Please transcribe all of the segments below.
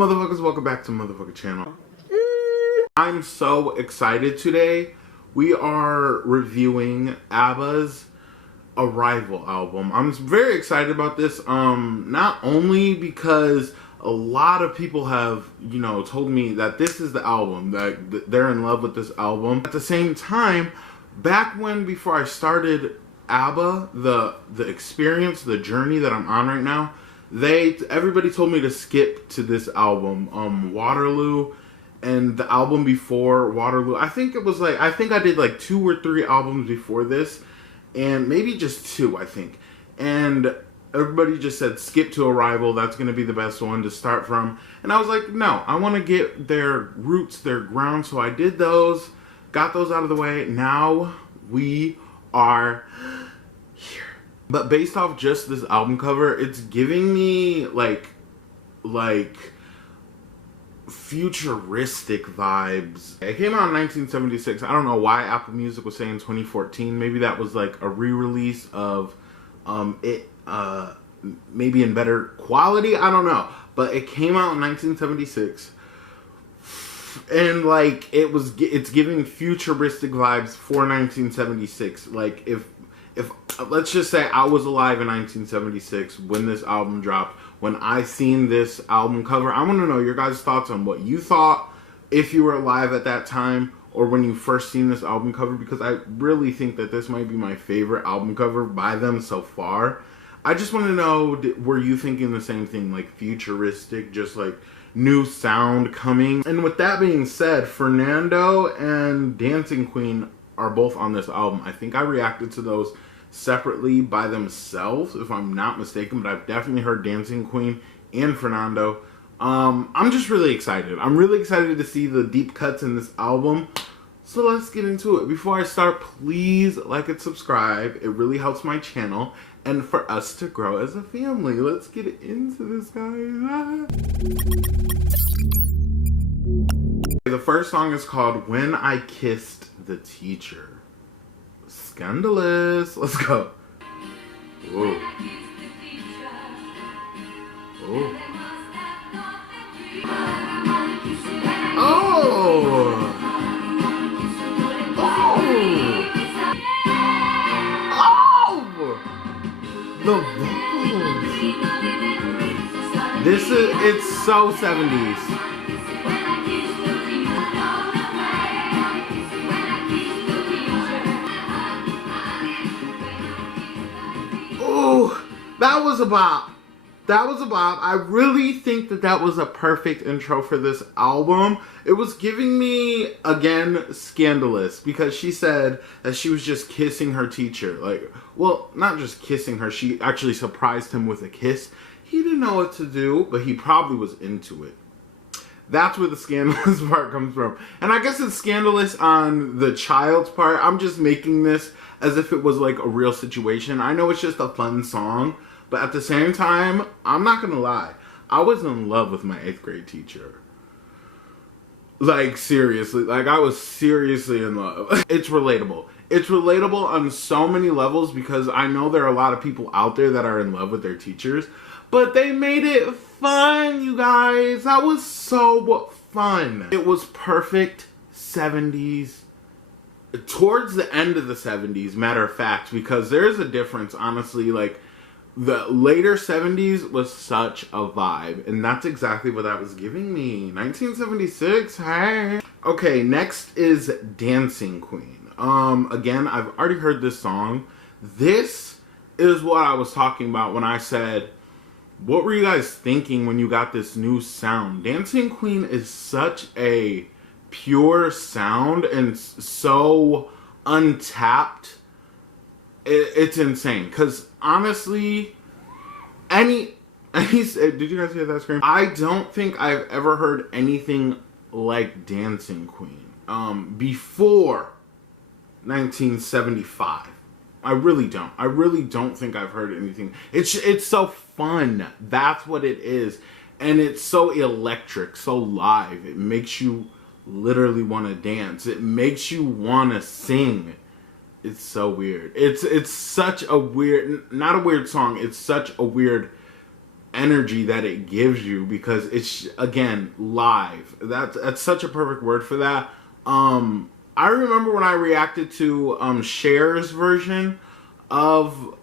motherfuckers, welcome back to motherfucker channel. I'm so excited today. We are reviewing ABBA's Arrival album. I'm very excited about this, not only because a lot of people have, told me that this is the album, that they're in love with this album. At the same time, back when, before I started ABBA, the experience, the journey that I'm on right now, everybody told me to skip to this album, Waterloo, and the album before Waterloo. I think I did like 2 or 3 albums before this, and maybe just 2, I think. And everybody just said skip to Arrival, that's going to be the best one to start from. And I was like, no, I want to get their roots, their ground. So I did those, got those out of the way. Now we are here. But based off just this album cover, it's giving me like futuristic vibes. It came out in 1976. I don't know why Apple Music was saying 2014. Maybe that was like a re-release of it, maybe in better quality. I don't know. But it came out in 1976. And like it's giving futuristic vibes for 1976. Like if let's just say I was alive in 1976 when this album dropped, when I seen this album cover, I want to know your guys' thoughts on what you thought if you were alive at that time or when you first seen this album cover, because I really think that this might be my favorite album cover by them so far. I just want to know, were you thinking the same thing, like futuristic, just like new sound coming? And with that being said, Fernando and Dancing Queen are both on this album. I think I reacted to those separately by themselves, if I'm not mistaken, but I've definitely heard Dancing Queen and Fernando. I'm just really excited. I'm really excited to see the deep cuts in this album. So let's get into it. Before I start, please like and subscribe. It really helps my channel and for us to grow as a family. Let's get into this, guys. The first song is called When I Kissed the Teacher. Scandalous. Let's go. Whoa. Oh. Oh. The vocals. It's so 70s. Oh, that was a bop. That was a bop. I really think that was a perfect intro for this album. It was giving me, again, Scandalous, because she said that she was just kissing her teacher. Like, well, not just kissing her. She actually surprised him with a kiss. He didn't know what to do, but he probably was into it. That's where the scandalous part comes from. And I guess it's scandalous on the child's part. I'm just making this as if it was like a real situation. I know it's just a fun song, but at the same time, I'm not gonna lie. I was in love with my 8th grade teacher. Like, seriously. Like, I was seriously in love. It's relatable. It's relatable on so many levels because I know there are a lot of people out there that are in love with their teachers. But they made it fun, you guys. That was so fun. It was perfect 70s. Towards the end of the 70s, matter of fact, because there's a difference, honestly. Like, the later 70s was such a vibe, and that's exactly what that was giving me. 1976, hey. Okay, next is Dancing Queen. Again, I've already heard this song. This is what I was talking about when I said, what were you guys thinking when you got this new sound? Dancing Queen is such a pure sound and so untapped. It's insane. Because honestly, did you guys hear that scream? I don't think I've ever heard anything like Dancing Queen before 1975. I really don't. I really don't think I've heard anything. It's so fun. That's what it is. And it's so electric, so live. It makes you literally want to dance. It makes you want to sing. It's so weird. It's such a weird, not a weird song. It's such a weird energy that it gives you, because it's, again, live. That's such a perfect word for that. I remember when I reacted to Cher's version of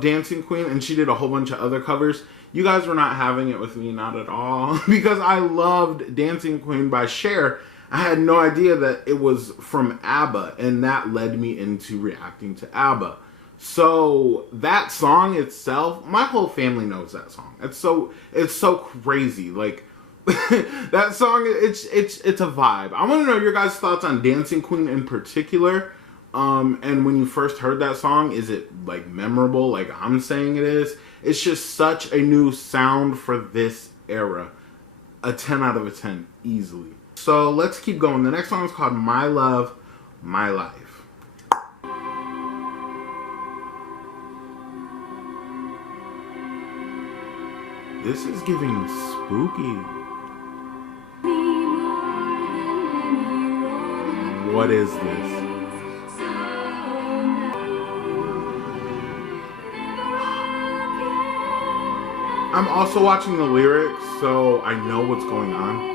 Dancing Queen, and she did a whole bunch of other covers. You guys were not having it with me, not at all, because I loved Dancing Queen by Cher. I had no idea that it was from ABBA, and that led me into reacting to ABBA. So that song itself, my whole family knows that song. It's so crazy. Like that song, it's a vibe. I want to know your guys' thoughts on Dancing Queen in particular. And when you first heard that song, is it like memorable like I'm saying it is? It's just such a new sound for this era. A 10 out of a 10 easily. So let's keep going. The next song is called My Love, My Life. This is giving spooky. What is this? I'm also watching the lyrics, so I know what's going on.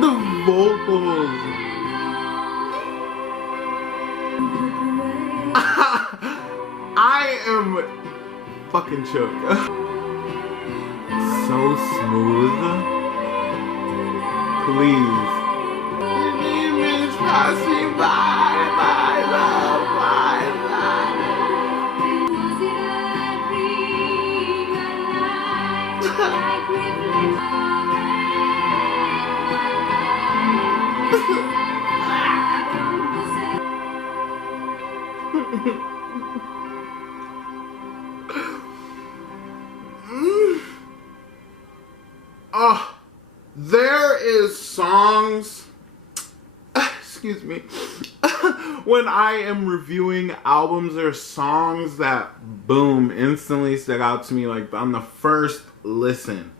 The vocals. I am fucking shook. So smooth. Please. Demons passing by, my love, my There is songs, excuse me, when I am reviewing albums, there are songs that, boom, instantly stick out to me, like, on the first listen.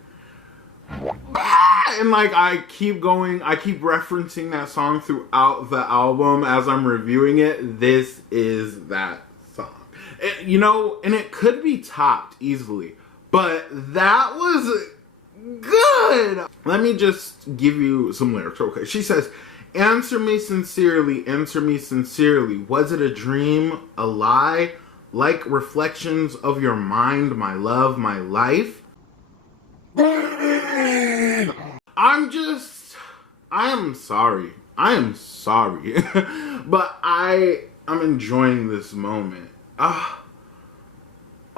And, like, I keep going, I keep referencing that song throughout the album as I'm reviewing it. This is that song. You know, and it could be topped easily, but that was good. Let me just give you some lyrics. Okay, she says, answer me sincerely, was it a dream, a lie, like reflections of your mind, my love, my life? I am sorry, but I'm enjoying this moment.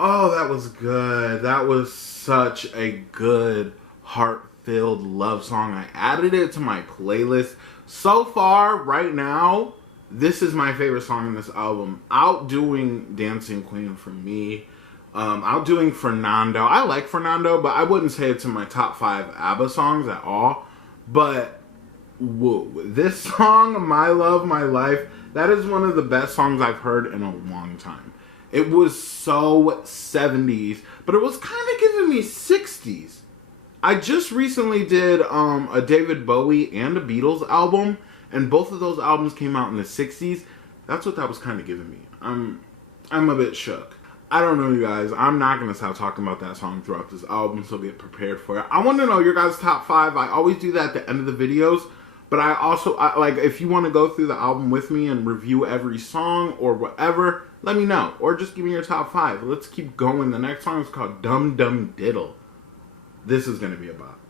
Oh, that was good. That was such a good, heart-filled love song. I added it to my playlist. So far, right now, this is my favorite song in this album. Outdoing Dancing Queen for me. Outdoing Fernando. I like Fernando, but I wouldn't say it's in my top 5 ABBA songs at all. But, whoa. This song, My Love, My Life, that is one of the best songs I've heard in a long time. It was so 70s, but it was kind of giving me 60s. I just recently did a David Bowie and a Beatles album, and both of those albums came out in the 60s. That's what that was kind of giving me. I'm a bit shook. I don't know, you guys. I'm not going to stop talking about that song throughout this album, so get prepared for it. I want to know your guys' top 5. I always do that at the end of the videos. But I also, like, if you want to go through the album with me and review every song or whatever, let me know. Or just give me your top 5. Let's keep going. The next song is called Dum Dum Diddle. This is going to be a bop.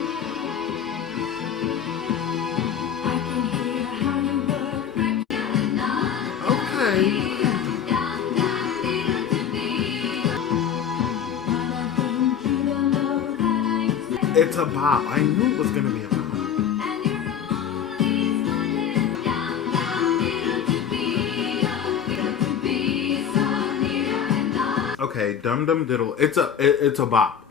Okay. It's a bop. I knew it was going to be a bop. Okay, Dum Dum Diddle. It's a bop.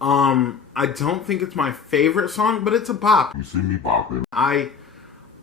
I don't think it's my favorite song, but it's a bop. You see me bopping. I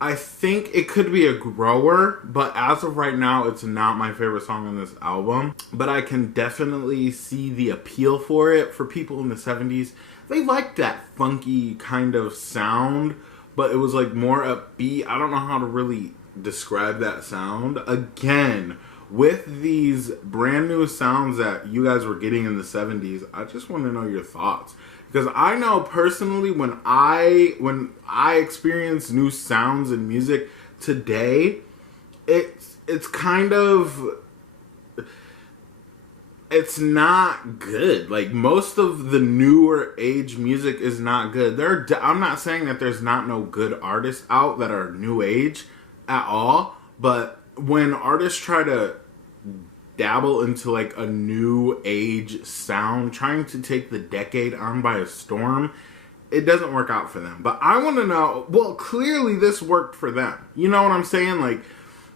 I think it could be a grower, but as of right now, it's not my favorite song on this album. But I can definitely see the appeal for it. For people in the 70s, they liked that funky kind of sound, but it was like more upbeat. I don't know how to really describe that sound. Again, with these brand new sounds that you guys were getting in the 70s, I just want to know your thoughts. Because I know personally when I experience new sounds in music today, it's kind of, it's not good. Like most of the newer age music is not good. I'm not saying that there's not no good artists out that are new age at all, but when artists try to dabble into like a new age sound, trying to take the decade on by a storm, it doesn't work out for them. But I want to know, well, clearly this worked for them. You know what I'm saying? Like,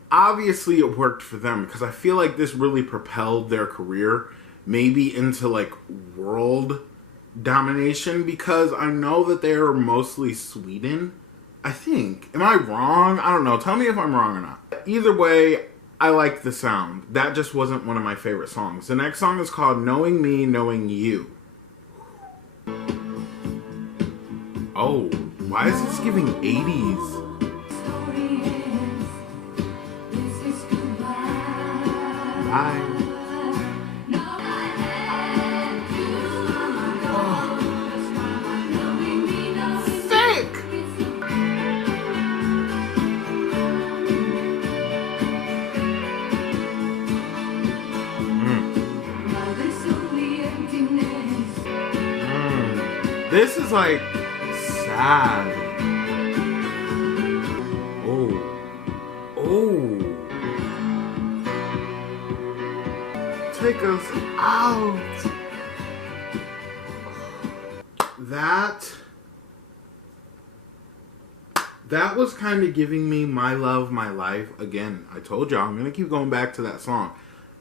obviously it worked for them because I feel like this really propelled their career maybe into like world domination, because I know that they are mostly Sweden, I think. Am I wrong? I don't know. Tell me if I'm wrong or not. Either way, I like the sound. That just wasn't one of my favorite songs. The next song is called Knowing Me, Knowing You. Oh, why is this giving 80s? Bye. This is like sad. Oh. Take us out. That was kind of giving me My Love, My Life. Again, I told y'all I'm going to keep going back to that song.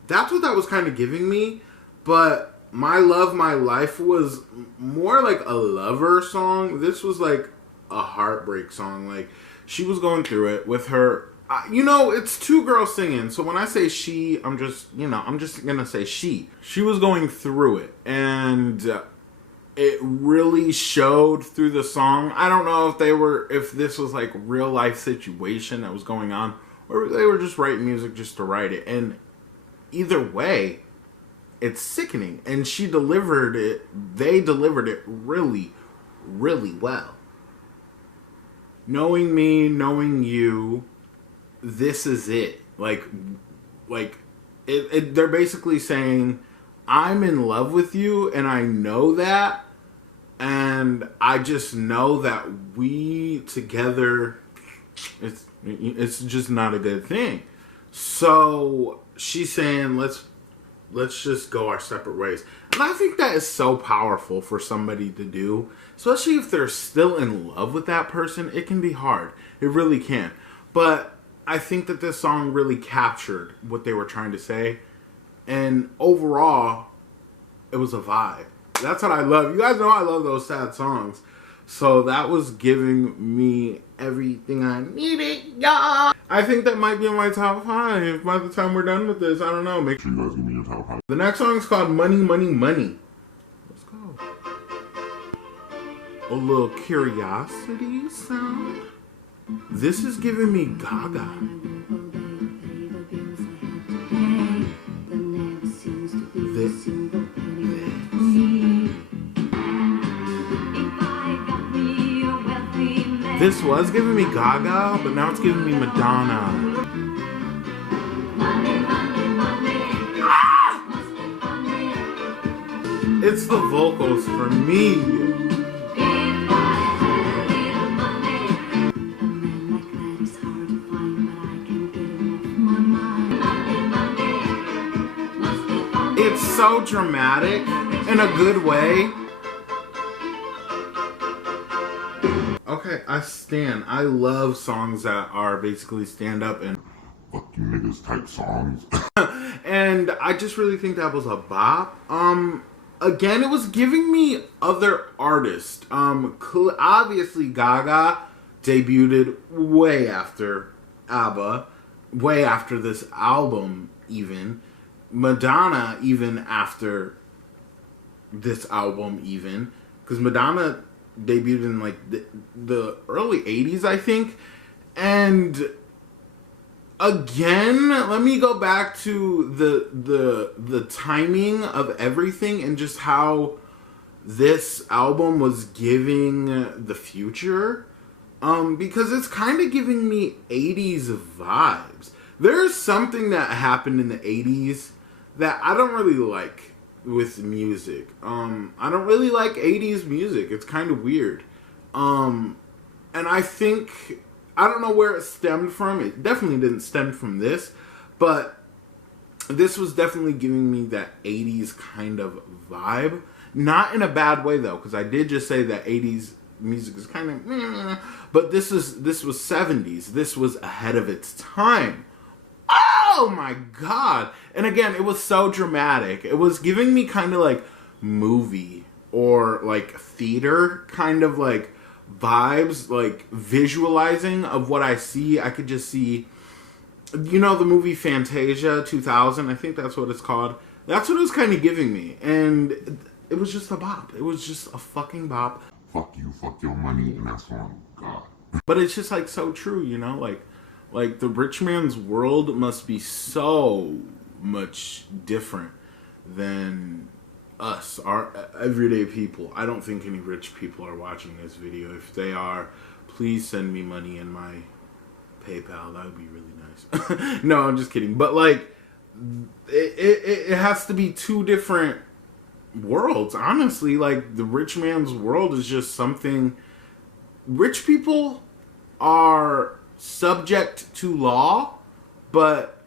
That's what that was kind of giving me, but My Love, My Life was more like a lover song. This was like a heartbreak song. Like, she was going through it with her. It's two girls singing. So when I say she, I'm just going to say she. She was going through it. And it really showed through the song. I don't know if this was like real life situation that was going on, or they were just writing music just to write it. And either way, it's sickening, and they delivered it really, really well. Knowing Me, Knowing You, this is it. Like they're basically saying, I'm in love with you, and I know that, and I just know that we together, it's just not a good thing. So she's saying, let's just go our separate ways. And I think that is so powerful for somebody to do, especially if they're still in love with that person. It can be hard. It really can. But I think that this song really captured what they were trying to say. And overall, it was a vibe. That's what I love. You guys know I love those sad songs. So that was giving me everything I needed, y'all. I think that might be in my top 5 by the time we're done with this. I don't know. Make sure you guys give me your top 5. The next song is called Money, Money, Money. Let's go. A little curiosity sound. This is giving me Gaga. This was giving me Gaga, but now it's giving me Madonna. Ah! It's the vocals for me. It's so dramatic in a good way. Okay, I stand. I love songs that are basically stand up and fuck you niggas type songs. And I just really think that was a bop. Again, it was giving me other artists. Obviously Gaga debuted way after ABBA, way after this album even. Madonna even after this album even. Because Madonna debuted in like the early 80s, I think. And again, let me go back to the timing of everything and just how this album was giving the future. Because it's kind of giving me 80s vibes. There's something that happened in the 80s that I don't really like with music. I don't really like 80s music. It's kind of weird. And I think, I don't know where it stemmed from. It definitely didn't stem from this, but this was definitely giving me that 80s kind of vibe. Not in a bad way though, because I did just say that 80s music is kind of, but this was 70s. This was ahead of its time. Oh my god. And again, it was so dramatic. It was giving me kind of like movie or like theater kind of like vibes, like visualizing of what I see. I could just see, you know, the movie Fantasia 2000, I think that's what it's called. That's what it was kind of giving me. And it was just a bop. It was just a fucking bop. Fuck you, fuck your money, and that's on God. But it's just like so true, you know, like the rich man's world must be so much different than us, our everyday people. I don't think any rich people are watching this video. If they are, please send me money in my PayPal. That would be really nice. No, I'm just kidding. But like, it has to be two different worlds, honestly. Like, the rich man's world is just something. Rich people are subject to law, but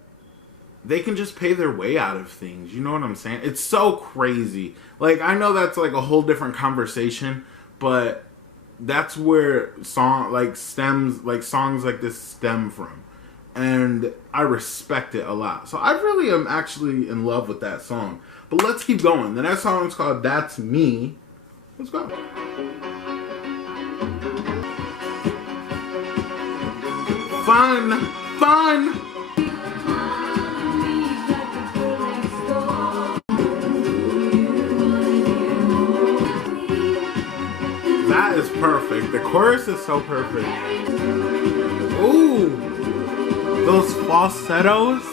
they can just pay their way out of things. You know what I'm saying? It's so crazy. Like, I know that's like a whole different conversation, but that's where songs like this stem from. And I respect it a lot. So I really am actually in love with that song. But let's keep going. The next song is called That's Me. Let's go. Fun! Fun! That is perfect. The chorus is so perfect. Ooh! Those falsettos.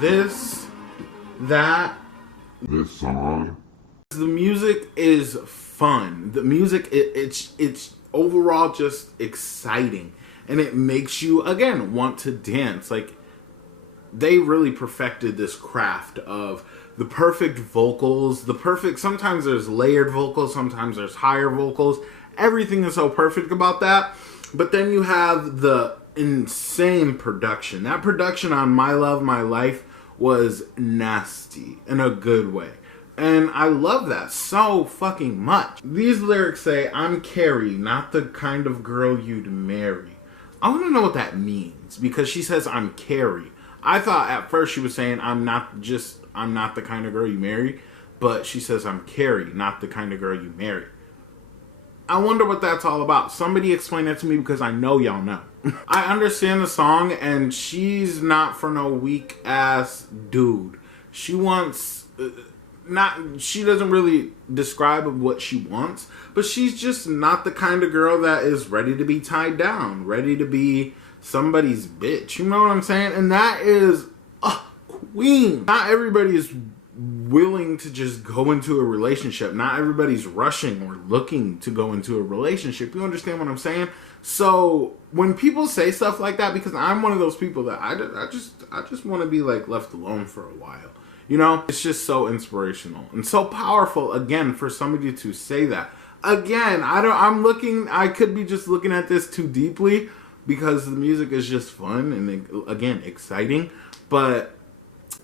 This song. The music is fun. The music, it's overall just exciting. And it makes you, again, want to dance. Like, they really perfected this craft of the perfect vocals, sometimes there's layered vocals, sometimes there's higher vocals. Everything is so perfect about that. But then you have the insane production. That production on My Love, My Life was nasty in a good way. And I love that so fucking much. These lyrics say, I'm Carrie, not the kind of girl you'd marry. I want to know what that means, because she says I'm Carrie. I thought at first she was saying I'm not the kind of girl you marry, but she says I'm Carrie, not the kind of girl you marry. I wonder what that's all about. Somebody explain that to me, because I know y'all know. I understand the song, and she's not for no weak ass dude. She wants, she doesn't really describe what she wants, but she's just not the kind of girl that is ready to be tied down, ready to be somebody's bitch. You know what I'm saying? And that is a queen. Not everybody is willing to just go into a relationship. Not everybody's rushing or looking to go into a relationship. You understand what I'm saying? So when people say stuff like that, because I'm one of those people that I just want to be like left alone for a while. You know, it's just so inspirational and so powerful, again, for somebody to say that. Again, I could be just looking at this too deeply, because the music is just fun and, again, exciting. But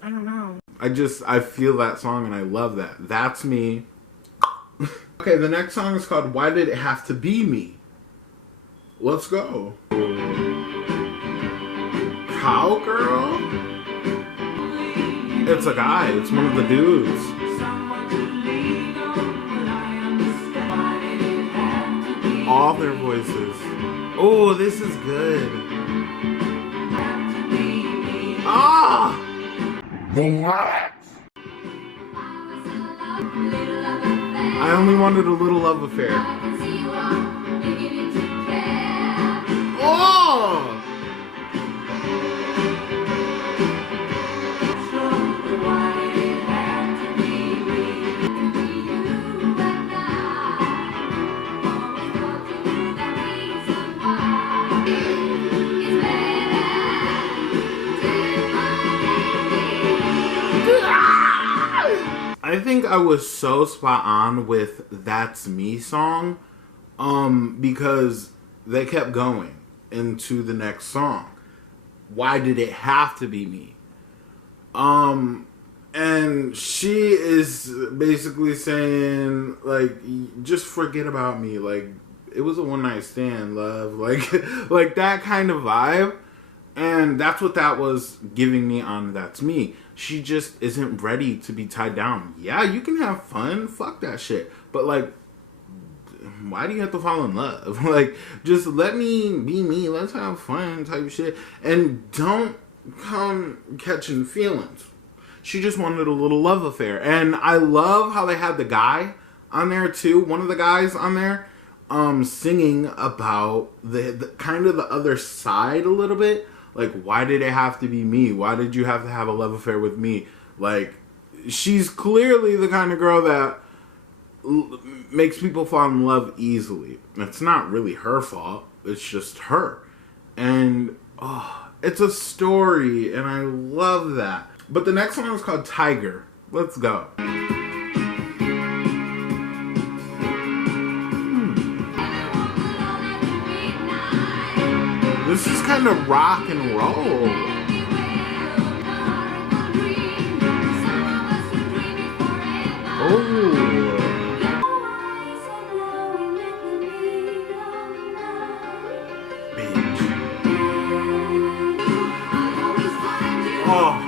I don't know. I feel that song and I love that. That's me. Okay, the next song is called Why Did It Have to Be Me? Let's go. Cowgirl? It's a guy. It's one of the dudes. all their voices. Oh, this is good. Ah! Relax. I only wanted a little love affair. Oh! I think I was so spot on with That's Me song, because they kept going into the next song. Why did it have to be me? And she is basically saying, like, just forget about me. Like, it was a one night stand, love. Like, like that kind of vibe. And that's what that was giving me on That's Me. She just isn't ready to be tied down. Yeah, you can have fun. Fuck that shit. But, like, why do you have to fall in love? Like, just let me be me. Let's have fun type shit. And don't come catching feelings. She just wanted a little love affair. And I love how they had the guy on there, too. One of the guys on there singing about the kind of the other side a little bit. Like, why did it have to be me? Why did you have to have a love affair with me? Like, she's clearly the kind of girl that makes people fall in love easily. It's not really her fault. It's just her. And, oh, it's a story, and I love that. But the next one is called Tiger. Let's go. This is kind of rock and roll. Oh. Bitch. Oh.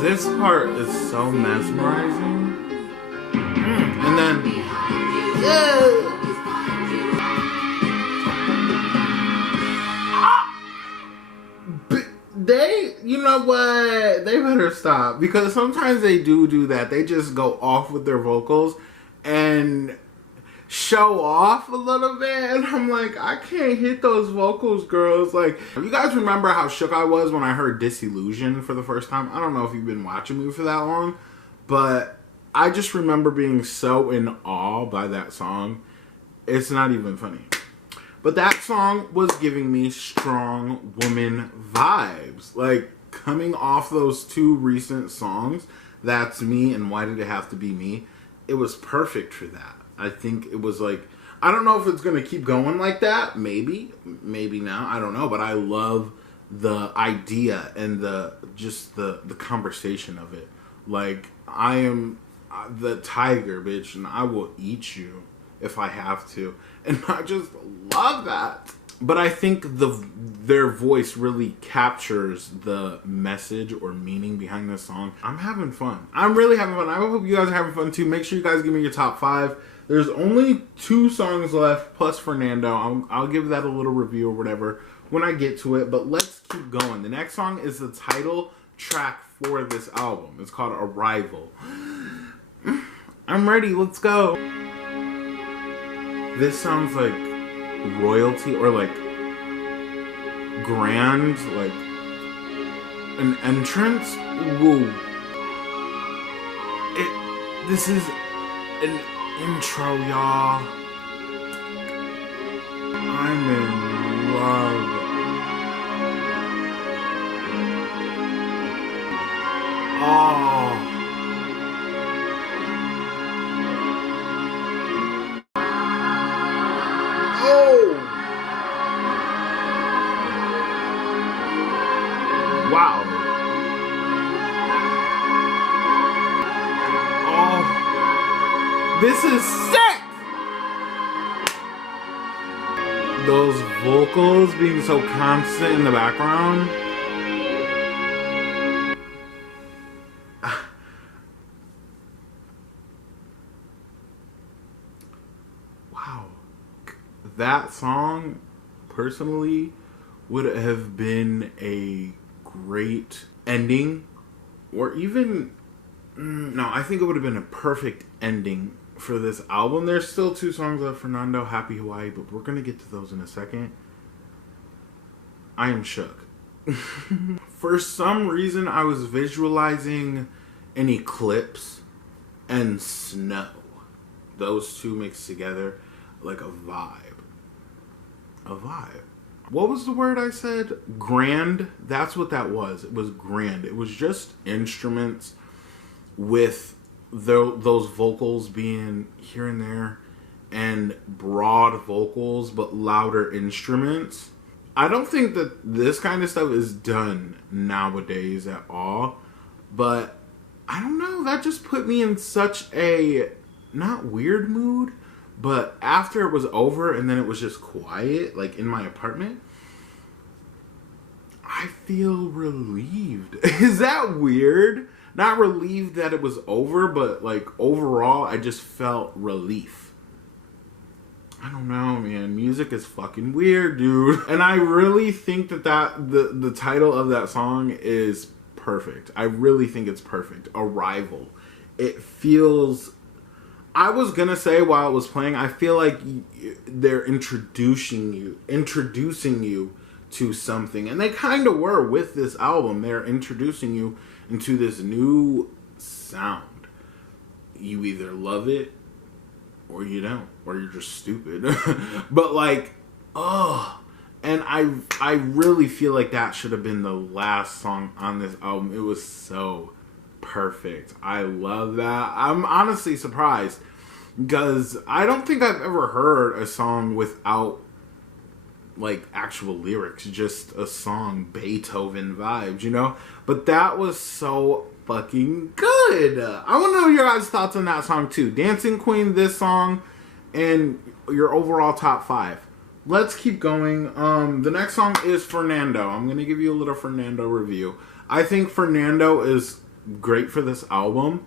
This part is so mesmerizing. And then, yeah. They, you know what? They better stop, because sometimes they do that. They just go off with their vocals and show off a little bit, and I'm like, I can't hit those vocals, girls. Like, you guys remember how shook I was when I heard Disillusion for the first time? I don't know if you've been watching me for that long, but I just remember being so in awe by that song. It's not even funny. But that song was giving me strong woman vibes. Like, coming off those two recent songs, That's Me and Why Did It Have to Be Me, it was perfect for that. I think it was like, I don't know if it's going to keep going like that. Maybe now. I don't know. But I love the idea and the conversation of it. Like, I am the tiger, bitch, and I will eat you if I have to. And I just love that. But I think their voice really captures the message or meaning behind this song. I'm having fun. I'm really having fun. I hope you guys are having fun too. Make sure you guys give me your top 5. There's only 2 songs left, plus Fernando. I'll give that a little review or whatever when I get to it. But let's keep going. The next song is the title track for this album. It's called Arrival. I'm ready. Let's go. This sounds like royalty or like grand, like an entrance. Whoa. This is an intro, y'all. I'm in love. Oh. Wow. Oh, this is sick. Those vocals being so constant in the background. that song, personally, would have been a great ending, or even, no, I think it would have been a perfect ending for this album. There's still 2 songs left, Fernando, Happy Hawaii, but we're going to get to those in a second. I am shook. For some reason, I was visualizing an eclipse and snow. Those 2 mixed together, like a vibe. A vibe. What was the word I said? Grand? That's what that was. It was grand. It was just instruments with those vocals being here and there, and broad vocals but louder instruments. I don't think that this kind of stuff is done nowadays at all, but I don't know, that just put me in such a, not weird mood, but after it was over and then it was just quiet, like in my apartment, I feel relieved. Is that weird? Not relieved that it was over, but like overall, I just felt relief. I don't know, man. Music is fucking weird, dude. And I really think that the title of that song is perfect. I really think it's perfect. Arrival. It feels... I was gonna say while it was playing, I feel like they're introducing you to something. And they kind of were with this album. They're introducing you into this new sound. You either love it or you don't, or you're just stupid. But like, and I really feel like that should have been the last song on this album. It was so perfect. I love that. I'm honestly surprised, because I don't think I've ever heard a song without like actual lyrics, just a song, Beethoven vibes, you know? But that was so fucking good. I want to know your guys' thoughts on that song too. Dancing Queen, this song, and your overall top 5. Let's keep going. The next song is Fernando. I'm going to give you a little Fernando review. I think Fernando is great for this album.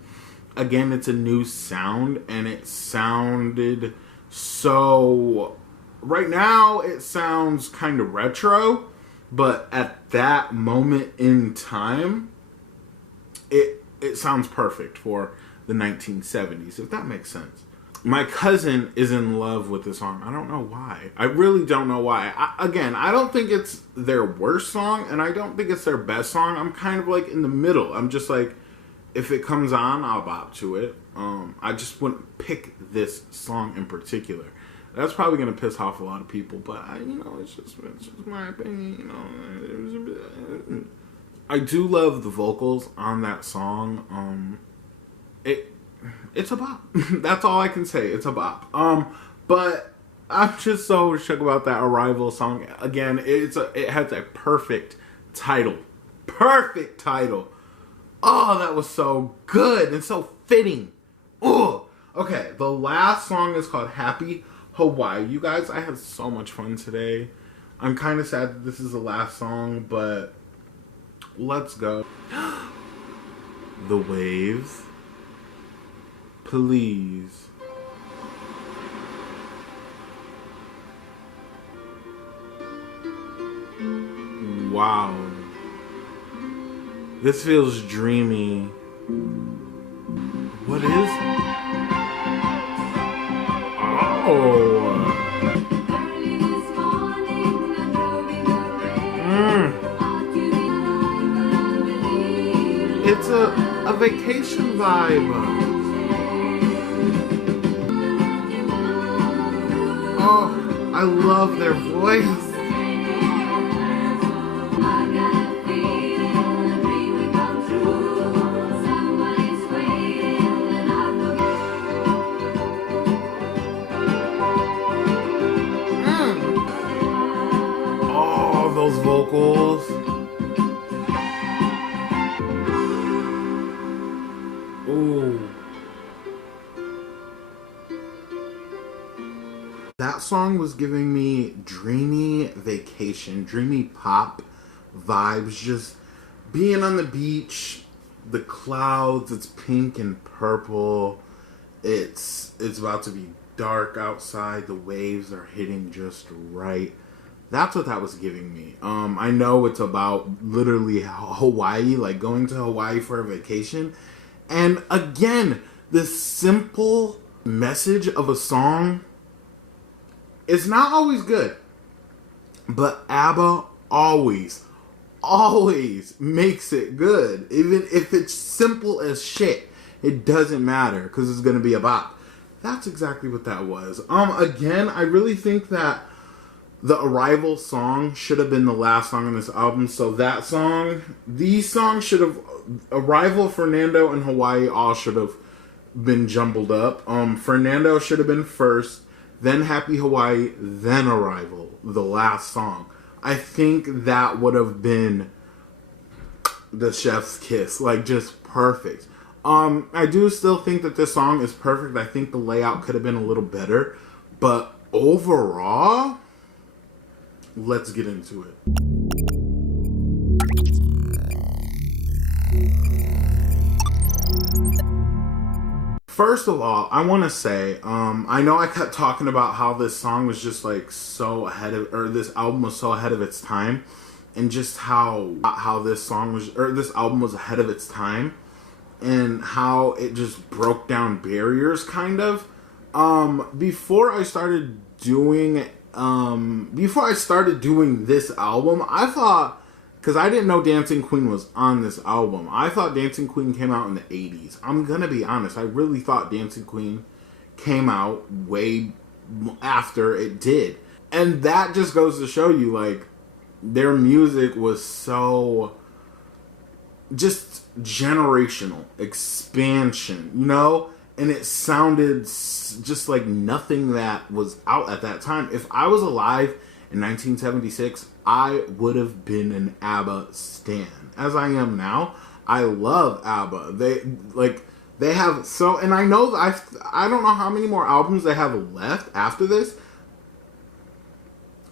Again, it's a new sound, and it sounded so... Right now, it sounds kind of retro, but at that moment in time, it sounds perfect for the 1970s, if that makes sense. My cousin is in love with this song. I don't know why. I really don't know why. I don't think it's their worst song, and I don't think it's their best song. I'm kind of like in the middle. I'm just like, if it comes on, I'll bop to it. I just wouldn't pick this song in particular. That's probably going to piss off a lot of people, but it's just my opinion, I do love the vocals on that song. It's a bop. That's all I can say. It's a bop. But I'm just so shook about that Arrival song. Again, it has a perfect title. Perfect title. Oh, that was so good and so fitting. Oh, okay. The last song is called Happy Hawaii. You guys, I had so much fun today. I'm kind of sad that this is the last song, but let's go. The waves. Please. Wow. This feels dreamy. What is... Oh. It's a vacation vibe. Oh, I love their voice. Those vocals. Ooh. That song was giving me dreamy vacation, dreamy pop vibes, just being on the beach, the clouds, it's pink and purple. It's about to be dark outside, the waves are hitting just right. That's what that was giving me. I know it's about literally Hawaii, like going to Hawaii for a vacation. And again, the simple message of a song is not always good. But ABBA always makes it good. Even if it's simple as shit, it doesn't matter because it's going to be a bop. That's exactly what that was. Again, I really think that the Arrival song should have been the last song on this album. So that song, these songs should have, Arrival, Fernando, and Hawaii all should have been jumbled up. Fernando should have been first, then Happy Hawaii, then Arrival, the last song. I think that would have been the chef's kiss, like just perfect. I do still think that this song is perfect. I think the layout could have been a little better, but overall, let's get into it. First of all, I want to say, I know I kept talking about how this song was just like so ahead of, or this album was so ahead of its time, and just how this song was, or this album was ahead of its time, and how it just broke down barriers, kind of. Before I started doing this album, I thought, because I didn't know Dancing Queen was on this album, I thought Dancing Queen came out in the 80s. I'm gonna be honest, I really thought Dancing Queen came out way after it did. And that just goes to show you, like, their music was so just generational expansion, you know? And it sounded just like nothing that was out at that time. If I was alive in 1976, I would have been an ABBA stan. As I am now, I love ABBA. They have so, and I know that I don't know how many more albums they have left after this.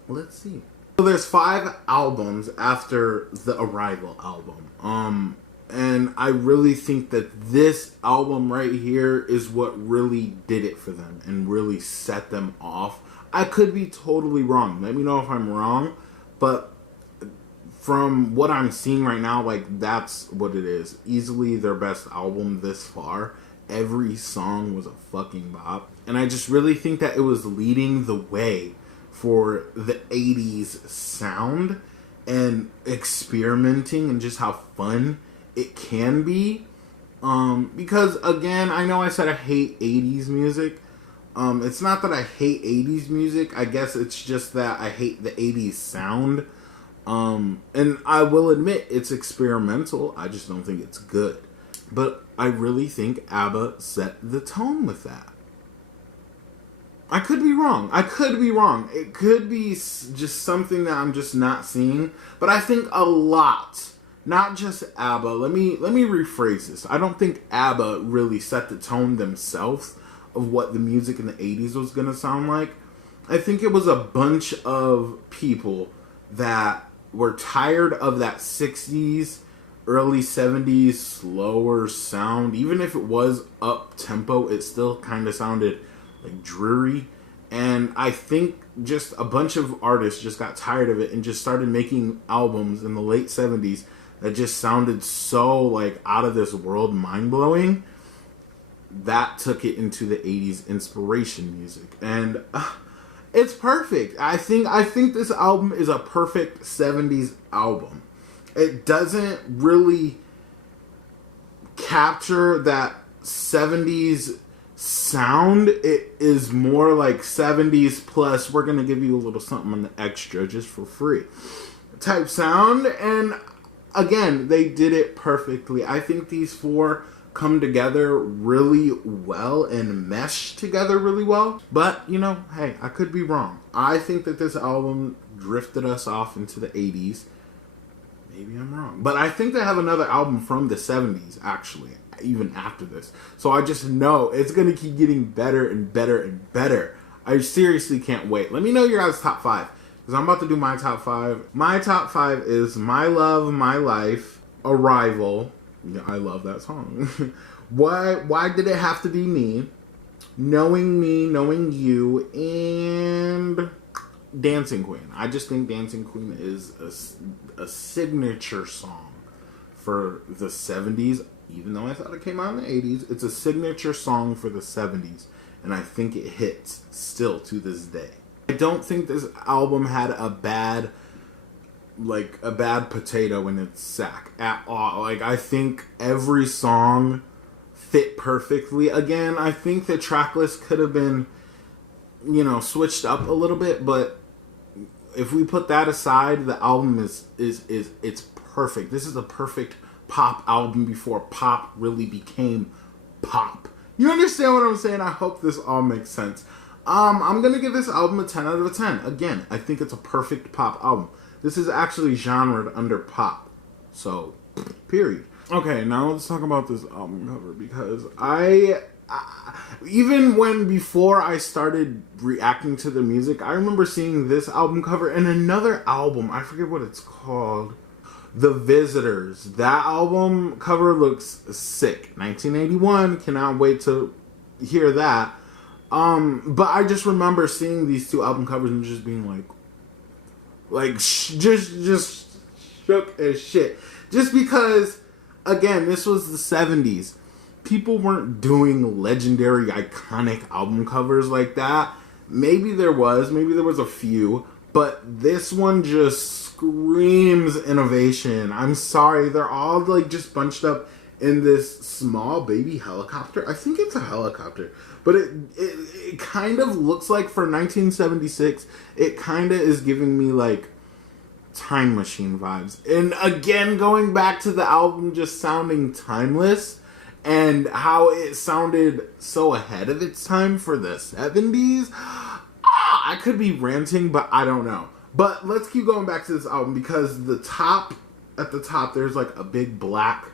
Let's see. So there's 5 albums after the Arrival album. And I really think that this album right here is what really did it for them and really set them off. I could be totally wrong. Let me know if I'm wrong. But from what I'm seeing right now, like, that's what it is. Easily their best album this far. Every song was a fucking bop. And I just really think that it was leading the way for the 80s sound and experimenting and just how fun it can be. Because, again, I know I said I hate 80s music. It's not that I hate 80s music. I guess it's just that I hate the 80s sound. And I will admit it's experimental. I just don't think it's good. But I really think ABBA set the tone with that. I could be wrong. It could be just something that I'm just not seeing. But I think a lot, not just ABBA. Let me rephrase this. I don't think ABBA really set the tone themselves of what the music in the 80s was going to sound like. I think it was a bunch of people that were tired of that 60s, early 70s slower sound. Even if it was up-tempo, it still kind of sounded like dreary. And I think just a bunch of artists just got tired of it and just started making albums in the late 70s that just sounded so like out of this world, mind-blowing. That took it into the 80s inspiration music. And it's perfect. I think this album is a perfect 70s album. It doesn't really capture that 70s sound. It is more like 70s plus we're going to give you a little something on the extra just for free type sound. And again, they did it perfectly. I think these 4 come together really well and mesh together really well. But, you know, hey, I could be wrong. I think that this album drifted us off into the 80s. Maybe I'm wrong. But I think they have another album from the 70s, actually, even after this. So I just know it's going to keep getting better and better and better. I seriously can't wait. Let me know your guys' top 5. Because I'm about to do my top 5. My top 5 is My Love, My Life, Arrival. Yeah, I love that song. Why did it have to be me? Knowing Me, Knowing You, and Dancing Queen. I just think Dancing Queen is a signature song for the 70s. Even though I thought it came out in the 80s, it's a signature song for the 70s. And I think it hits still to this day. I don't think this album had a bad potato in its sack at all. Like, I think every song fit perfectly. Again, I think the track list could have been, switched up a little bit, but if we put that aside, the album is it's perfect. This is a perfect pop album before pop really became pop. You understand what I'm saying? I hope this all makes sense. I'm gonna give this album a 10 out of 10. Again, I think it's a perfect pop album. This is actually genred under pop. So, period. Okay, now let's talk about this album cover, because even before I started reacting to the music, I remember seeing this album cover and another album, I forget what it's called, The Visitors. That album cover looks sick. 1981, cannot wait to hear that. But I just remember seeing these two album covers and just being just shook as shit. Just because, again, this was the 70s. People weren't doing legendary, iconic album covers like that. Maybe there was a few, but this one just screams innovation. I'm sorry, they're all just bunched up in this small baby helicopter. I think it's a helicopter, but it kind of looks like, for 1976, it kind of is giving me time machine vibes. And again, going back to the album just sounding timeless and how it sounded so ahead of its time for the 70s. I could be ranting, but I don't know. But let's keep going back to this album, because at the top there's a big black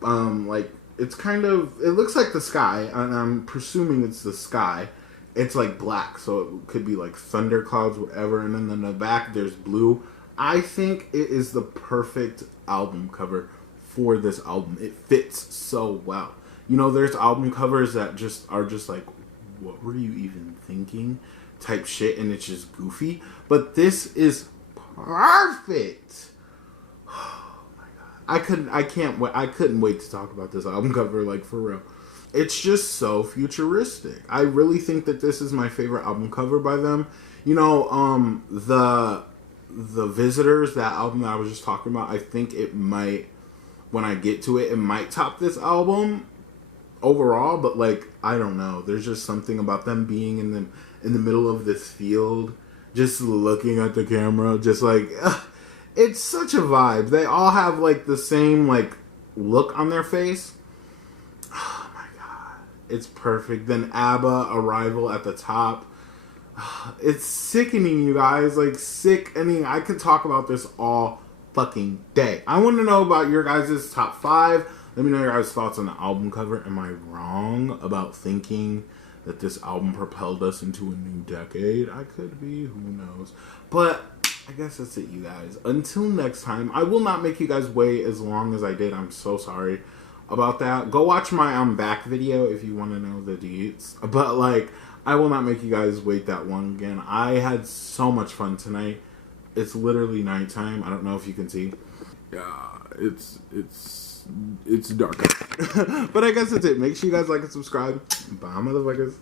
it looks like the sky, and I'm presuming it's the sky. It's black, so it could be thunder clouds, whatever, and then in the back there's blue. I think it is the perfect album cover for this album. It fits so well. There's album covers that are just what were you even thinking type shit, and it's just goofy. But this is perfect. Oh my god. I couldn't wait to talk about this album cover, for real. It's just so futuristic. I really think that this is my favorite album cover by them. The Visitors, that album that I was just talking about, I think it might, when I get to it, it might top this album overall, but I don't know. There's just something about them being in the middle of this field, just looking at the camera, just it's such a vibe. They all have the same look on their face. Oh my god. It's perfect. Then ABBA, Arrival at the top. It's sickening, you guys. Sickening. I could talk about this all fucking day. I want to know about your guys' top 5. Let me know your guys' thoughts on the album cover. Am I wrong about thinking that this album propelled us into a new decade? I could be. Who knows? But I guess that's it, you guys. Until next time, I will not make you guys wait as long as I did. I'm so sorry about that. Go watch my I'm Back video if you want to know the deets. But I will not make you guys wait that long again. I had so much fun tonight. It's literally nighttime. I don't know if you can see. Yeah, it's dark. But I guess that's it. Make sure you guys like and subscribe. Bye, motherfuckers.